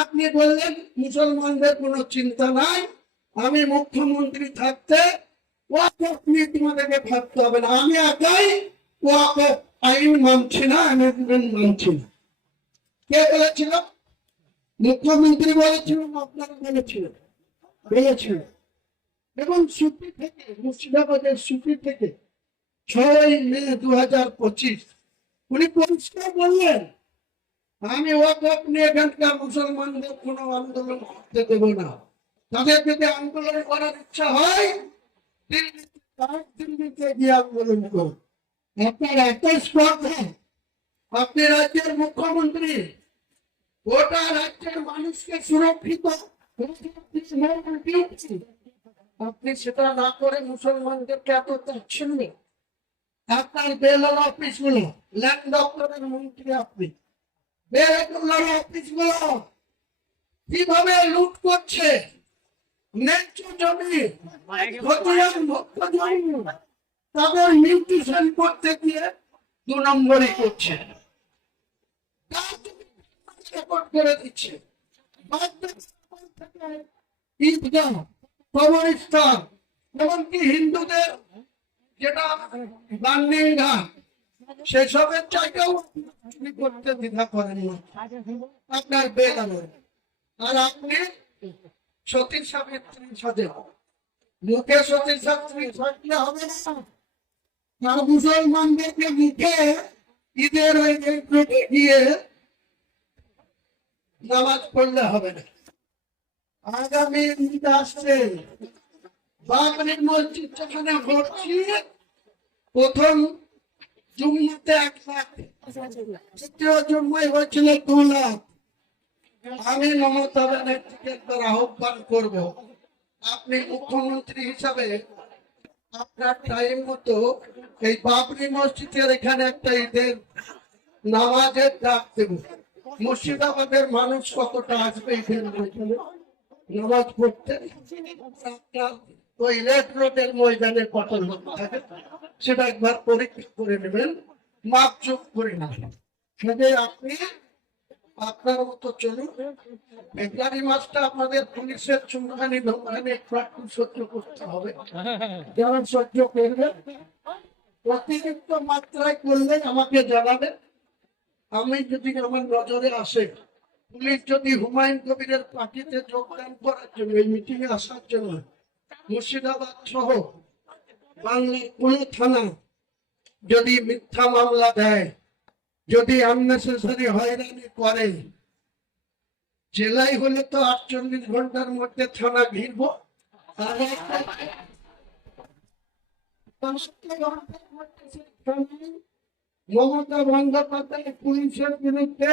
আপনি বললেন, মুসলমানদের কোনো চিন্তা নাই, আমি মুখ্যমন্ত্রী থাকতে ওয়াকফ নিয়ে তোমাদেরকে ভাবতে হবে না। আমি একাই ওয়াকফ আইন মানছি না অ্যামেন্ডমেন্ট মানছি না। কে বলেছিল? মুখ্যমন্ত্রী বলেছিল, আপনারা বলেছিলেন বলেছিল। এবং সুপ্রি থেকে, মুর্শিদাবাদের সুপ্রি থেকে ছয় মে দু হাজার পঁচিশ, উনি পরিষ্কার বললেন আমি ওয়াকফ নিয়ে এখানকার মুসলমানদের কোনো আন্দোলন করতে দেব না। তাদের যদি আন্দোলন করার ইচ্ছা হয়, দিল্লিতে গিয়ে আন্দোলন আপনি রাজ্যের মুখ্যমন্ত্রী, গোটা রাজ্যের মানুষকে সুরক্ষিত আপনি সেটা না করে মুসলমানদেরকে এত চাচ্ছেন না। আপনার বেলাল অফিসগুলো ল্যান্ড দপ্তরের মন্ত্রী আপনি। কীভাবে লুট করছে? তাদের নিউট্রিশন করতে গিয়ে দু নম্বরই করছে। কবরস্থান, এমনকি হিন্দুদের যেটা বান্নিং ঘাট সেসবের আপনি করতে দ্বিধা করেন না। আপনার বেলানো আর আপনি সতী সাবিত্রী মুখে সতী সাবিত্রী হবে না। মুসলমানদেরকে মুখে ঈদের ওই গিয়ে নামাজ পড়লে হবে না। আগামী ঈদ আসছে। বাবরি মসজিদ যেখানে ভর্তি, প্রথম হয়েছিল আমি মমতা ব্যানার্জিকে আহ্বান করব, আপনি মুখ্যমন্ত্রী হিসাবে আপনার টাইম মতো এই বাবরি মসজিদের এখানে একটা ঈদের নামাজের ডাক দেব। মুর্শিদাবাদের মানুষ কতটা আসবে নামাজ পড়তে? আপনার ওই রেড রোডের ময়দানে কত লোক থাকে? সেটা একবার পরীক্ষা করে নেবেন মাপ চুপ করে না সেটা আপনি, আপনার মতো চলুন। ফেব্রুয়ারি মাসটা আপনাদের পুলিশের চুনখানি ধমখানি একটু সহ্য করতে হবে। যারা সহ্য করবে অতিরিক্ত মাত্রায় করলে আমাকে জানাবেন। আমি যদি আমার নজরে আসে, পুলিশ যদি হুমায়ুন কবিরের পার্টিতে যোগদান করার জন্য, এই মিটিং এ আসার জন্য, মুর্শিদাবাদ সহ বাংলার কোন থানা যদি মিথ্যা মামলা দেয়, যদি আননেসেসারি হয়রানি করে, জেলায় হলে তো আটচল্লিশ ঘণ্টার মধ্যে থানা ঘিরবো। মমতা বন্দ্যোপাধ্যায় পুলিশের বিরুদ্ধে